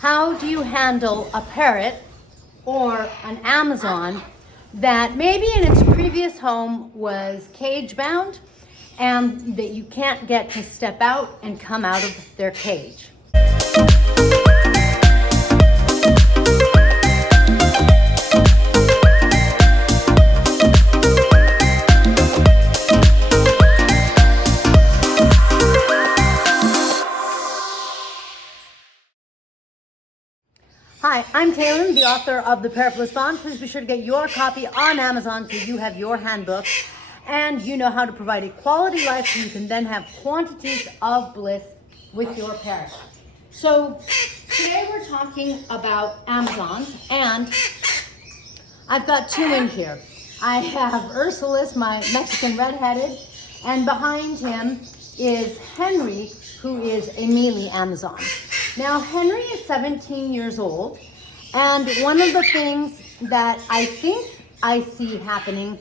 How do you handle a parrot or an Amazon that maybe in its previous home was cage bound and that you can't get to step out and come out of their cage? Hi, I'm Kaylin, the author of the Parrot, Bliss, Bond. Please be sure to get your copy on Amazon so you have your handbook and you know how to provide a quality life so you can then have quantities of bliss with your parrot. So today we're talking about Amazons, and I've got two in here. I have Ursulus, my Mexican redheaded, and behind him is Henry, who is a mealy Amazon. Now, Henry is 17 years old, and one of the things that I think I see happening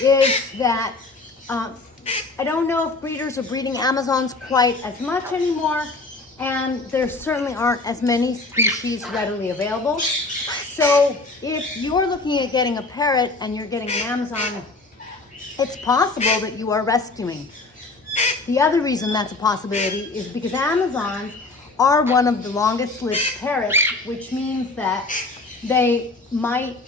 is that I don't know if breeders are breeding Amazons quite as much anymore, and there certainly aren't as many species readily available. So if you're looking at getting a parrot and you're getting an Amazon, it's possible that you are rescuing. The other reason that's a possibility is because Amazons are one of the longest lived parrots, which means that they might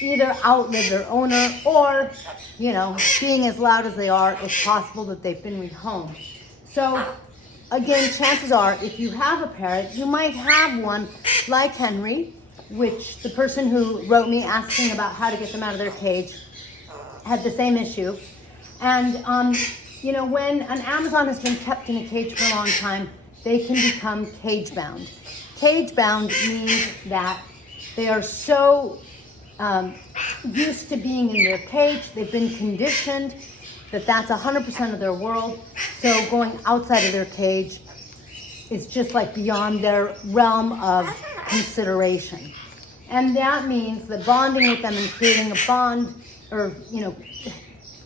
either outlive their owner or, being as loud as they are, it's possible that they've been rehomed. So again, chances are if you have a parrot, you might have one like Henry, which the person who wrote me asking about how to get them out of their cage had the same issue. And when an Amazon has been kept in a cage for a long time, they can become cage bound. Cage bound means that they are so used to being in their cage, they've been conditioned that that's 100% of their world. So going outside of their cage is just like beyond their realm of consideration. And that means that bonding with them and creating a bond, or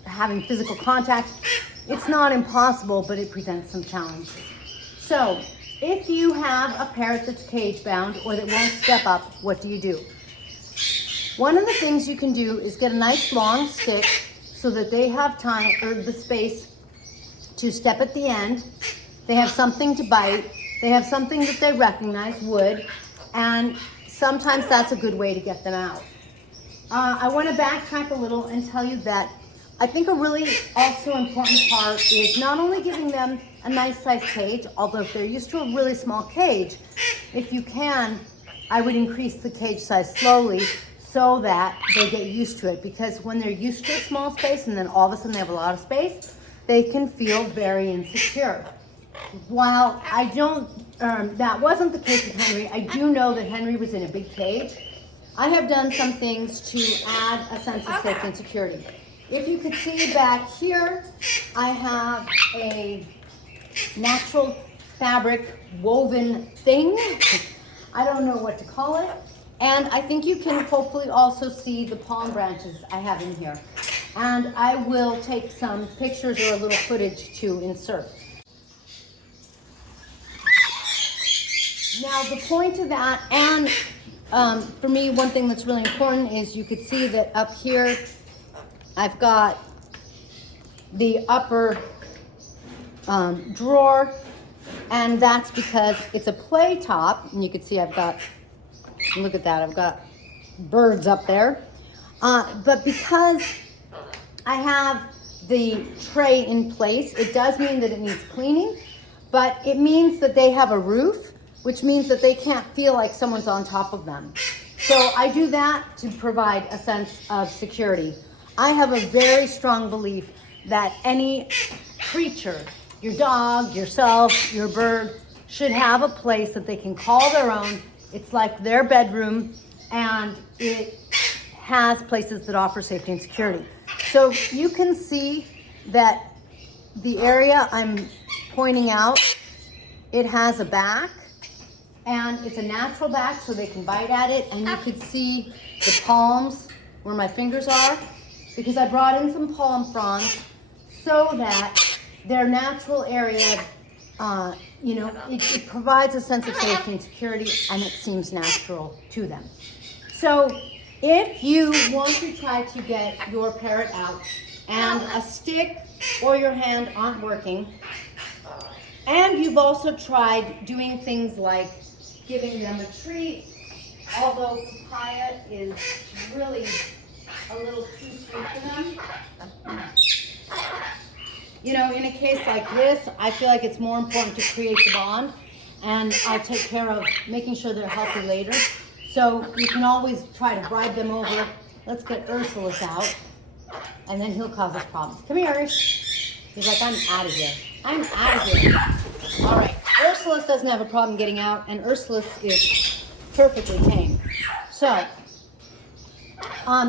having physical contact, it's not impossible, but it presents some challenges. So if you have a parrot that's cage bound or that won't step up, what do you do? One of the things you can do is get a nice long stick so that they have time or the space to step at the end. They have something to bite. They have something that they recognize, wood, and sometimes that's a good way to get them out. I want to backtrack a little and tell you that I think a really also important part is not only giving them a nice size cage, although if they're used to a really small cage, if you can, I would increase the cage size slowly so that they get used to it. Because when they're used to a small space and then all of a sudden they have a lot of space, they can feel very insecure. While I don't, that wasn't the case with Henry, I do know that Henry was in a big cage. I have done some things to add a sense of safety and security. If you could see back here, I have a natural fabric woven thing. I don't know what to call it. And I think you can hopefully also see the palm branches I have in here. And I will take some pictures or a little footage to insert. Now the point of that, and for me, one thing that's really important is you could see that up here, I've got the upper drawer, and that's because it's a play top, and you can see I've got, look at that, I've got birds up there. But because I have the tray in place, it does mean that it needs cleaning, but it means that they have a roof, which means that they can't feel like someone's on top of them. So I do that to provide a sense of security. I have a very strong belief that any creature, your dog, yourself, your bird, should have a place that they can call their own. It's like their bedroom, and it has places that offer safety and security. So you can see that the area I'm pointing out, it has a back, and it's a natural back so they can bite at it, and you could see the palms where my fingers are, because I brought in some palm fronds so that their natural area it provides a sense of safety and security, and it seems natural to them. So if you want to try to get your parrot out and a stick or your hand aren't working, and you've also tried doing things like giving them a treat, although papaya is really a little too sweet for them. In a case like this, I feel like it's more important to create the bond, and I'll take care of making sure they're healthy later. So you can always try to bribe them over. Let's get Ursulus out, and then he'll cause us problems. Come here, Urs. He's like, I'm out of here. I'm out of here. All right, Ursulus doesn't have a problem getting out, and Ursulus is perfectly tame. So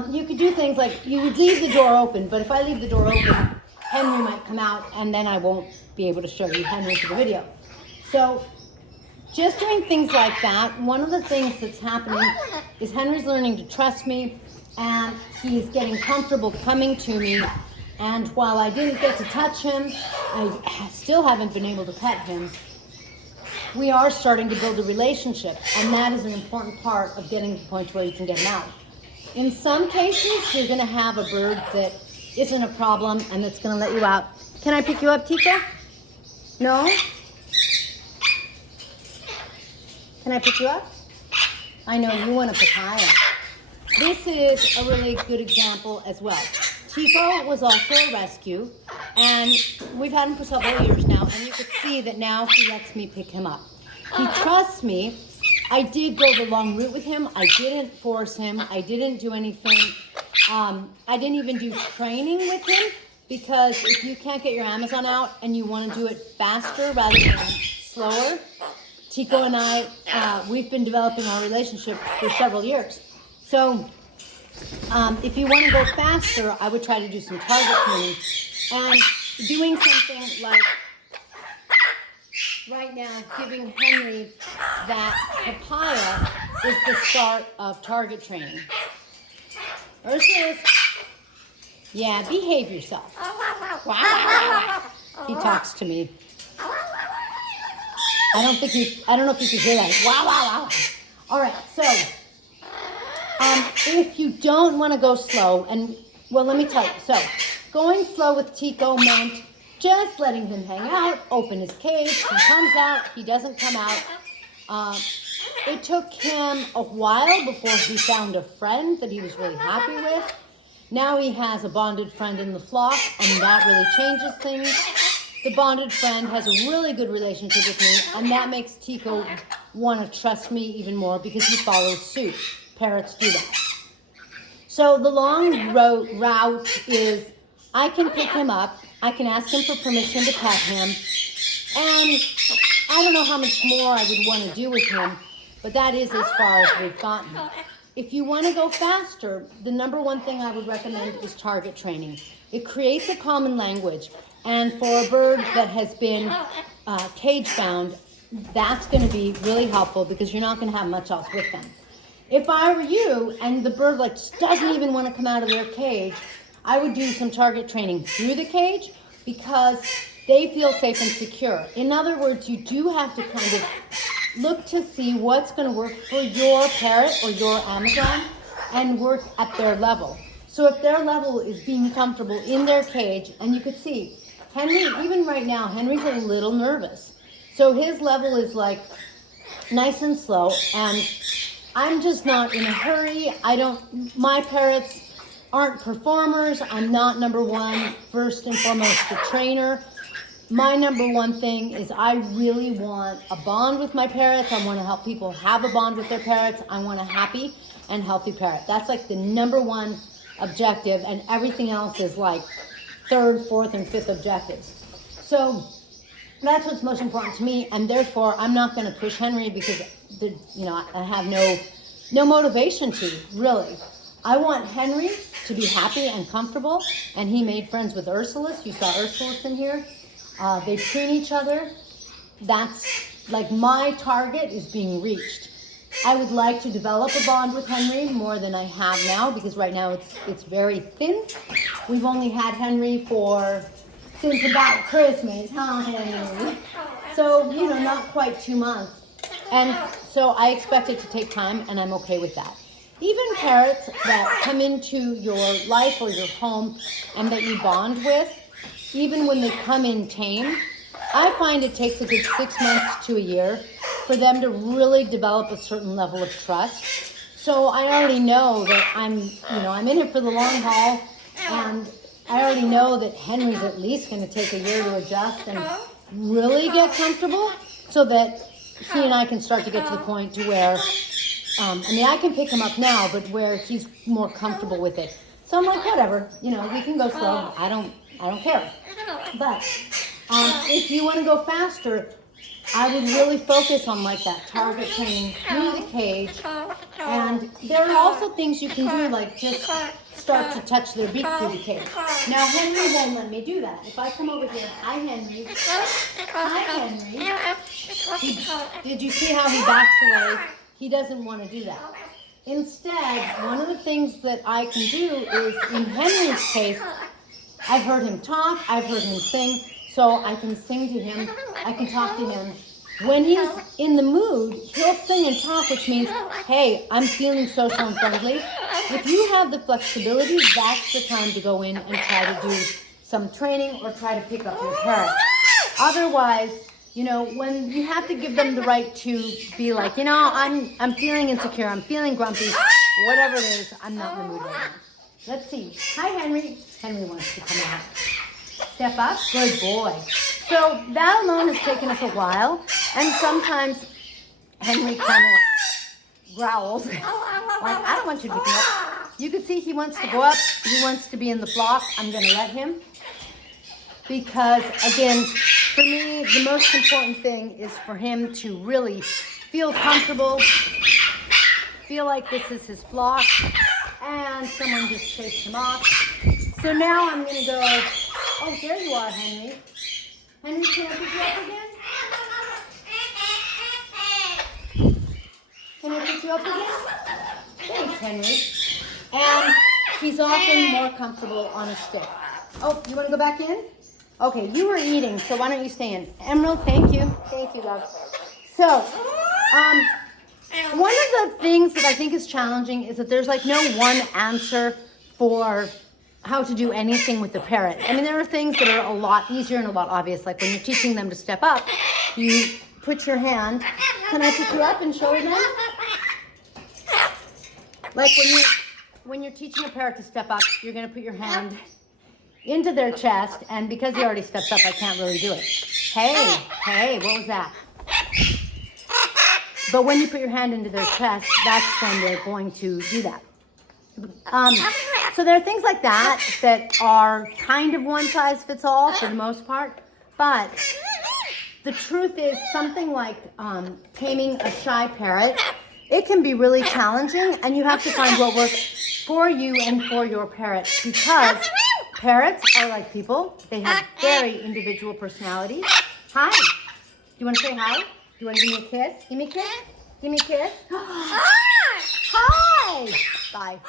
you could do things like you would leave the door open, but if I leave the door open, Henry might come out, and then I won't be able to show you Henry for the video. So just doing things like that, one of the things that's happening is Henry's learning to trust me, and he's getting comfortable coming to me. And while I didn't get to touch him, I still haven't been able to pet him. We are starting to build a relationship, and that is an important part of getting to the point where you can get him out. In some cases, you're going to have a bird that isn't a problem and that's going to let you out. Can I pick you up, Tico? No? Can I pick you up? I know you want a papaya. This is a really good example as well. Tico was also a rescue, and we've had him for several years now, and you can see that now he lets me pick him up. He trusts me. I did go the long route with him. I didn't force him. I didn't do anything. I didn't even do training with him, because if you can't get your Amazon out and you want to do it faster rather than slower, Tico and I, we've been developing our relationship for several years. So if you want to go faster, I would try to do some target training. And doing something like right now, giving Henry that papaya is the start of target training. Ursulus, yeah, behave yourself. He talks to me. I don't know if you can hear that. Wow, wow, wow. All right, so if you don't want to go slow, and well, let me tell you. So going slow with Tico meant just letting him hang out, open his cage. He comes out, he doesn't come out. It took him a while before he found a friend that he was really happy with. Now he has a bonded friend in the flock, and that really changes things. The bonded friend has a really good relationship with me, and that makes Tico want to trust me even more because he follows suit. Parrots do that. So the long route is I can pick him up, I can ask him for permission to pet him, and I don't know how much more I would want to do with him, but that is as far as we've gotten. If you want to go faster, the number one thing I would recommend is target training. It creates a common language, and for a bird that has been cage bound, that's going to be really helpful because you're not going to have much else with them. If I were you and the bird doesn't even want to come out of their cage, I would do some target training through the cage because they feel safe and secure. In other words, you do have to kind of look to see what's going to work for your parrot or your Amazon and work at their level. So if their level is being comfortable in their cage, and you could see, Henry, even right now, Henry's a little nervous. So his level is like nice and slow, and I'm just not in a hurry. My parrots aren't performers. I'm not number one, first and foremost, a trainer. My number one thing is I really want a bond with my parrots. I want to help people have a bond with their parrots. I want a happy and healthy parrot. That's like the number one objective, and everything else is like third, fourth, and fifth objectives. So that's what's most important to me, and therefore I'm not going to push Henry because I have no motivation to, really. I want Henry to be happy and comfortable, and he made friends with Ursulus. You saw Ursulus in here. They preen each other. That's like my target is being reached. I would like to develop a bond with Henry more than I have now because right now it's very thin. We've only had Henry since about Christmas, huh, Henry? So, not quite 2 months. And so I expect it to take time, and I'm okay with that. Even parrots that come into your life or your home and that you bond with, even when they come in tame, I find it takes a good 6 months to a year for them to really develop a certain level of trust. So I already know that I'm in it for the long haul, and I already know that Henry's at least going to take a year to adjust and really get comfortable, so that he and I can start to get to the point to where, I can pick him up now, but where he's more comfortable with it. So I'm like, whatever, we can go slow. I don't care. But if you want to go faster, I would really focus on like that target training through the cage. And there are also things you can do, like just start to touch their beak through the cage. Now Henry won't let me do that. If I come over here, hi Henry. Hi Henry. Did you see how he backs away? He doesn't want to do that. Instead, one of the things that I can do is, in Henry's case, I've heard him talk, I've heard him sing, so I can sing to him, I can talk to him. When he's in the mood, he'll sing and talk, which means, hey, I'm feeling social and friendly. If you have the flexibility, that's the time to go in and try to do some training or try to pick up your parrot. Otherwise, when you have to give them the right to be like, I'm feeling insecure, I'm feeling grumpy, whatever it is, I'm not in the mood right now. Let's see. Hi, Henry. Henry wants to come out. Step up. Good boy. So that alone has taken us a while, and sometimes Henry kind of growls, like, I don't want you to pick me up. You can see he wants to go up. He wants to be in the flock. I'm going to let him. Because, again, for me, the most important thing is for him to really feel comfortable, feel like this is his flock, and someone just chased him off. So now I'm going to go, oh, there you are, Henry. Henry, can I pick you up again? Can I pick you up again? Thanks, Henry. And he's often more comfortable on a stick. Oh, you want to go back in? Okay, you were eating, so why don't you stay in? Emerald, thank you. Thank you, love. So, one of the things that I think is challenging is that there's like no one answer for how to do anything with the parrot. I mean, there are things that are a lot easier and a lot obvious. Like when you're teaching them to step up, you put your hand. Can I pick you up and show them? Like when you're teaching a parrot to step up, you're going to put your hand into their chest, and because he already stepped up, I can't really do it. Hey, what was that? But when you put your hand into their chest, that's when they're going to do that. So there are things like that that are kind of one size fits all for the most part, but the truth is something like taming a shy parrot, it can be really challenging, and you have to find what works for you and for your parrot, because parrots are like people. They have very individual personalities. Hi. Do you want to say hi? Do you want to give me a kiss? Give me a kiss. Give me a kiss. Hi. Bye.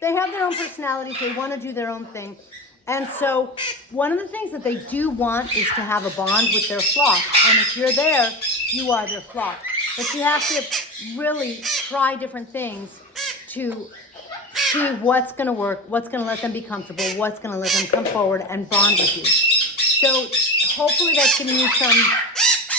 They have their own personalities. They want to do their own thing. And so one of the things that they do want is to have a bond with their flock. And if you're there, you are their flock. But you have to really try different things to see what's going to work, what's going to let them be comfortable, what's going to let them come forward and bond with you. So hopefully that's giving you some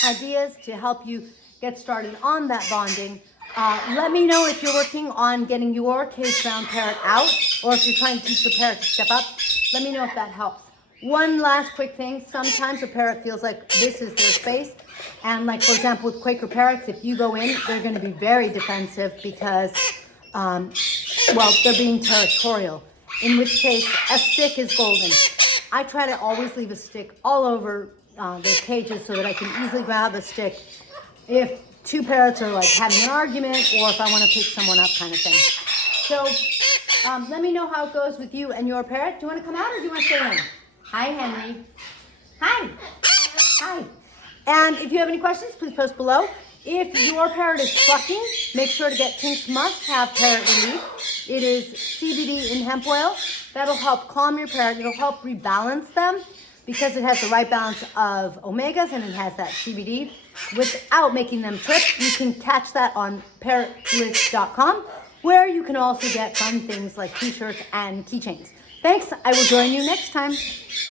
ideas to help you get started on that bonding. Let me know if you're working on getting your cage-bound parrot out, or if you're trying to teach your parrot to step up. Let me know if that helps. One last quick thing. Sometimes a parrot feels like this is their space. And like, for example, with Quaker parrots, if you go in, they're going to be very defensive because they're being territorial, in which case a stick is golden. I try to always leave a stick all over their cages so that I can easily grab a stick if two parrots are like having an argument, or if I want to pick someone up, kind of thing. So let me know how it goes with you and your parrot. Do you want to come out or do you want to stay in? Hi, Henry. Hi. Hi. And if you have any questions, please post below. If your parrot is clucking, make sure to get Pink's must-have parrot relief. It is CBD in hemp oil. That'll help calm your parrot. It'll help rebalance them, because it has the right balance of omegas and it has that CBD without making them trip. You can catch that on parrotbliss.com, where you can also get fun things like t-shirts and keychains. Thanks. I will join you next time.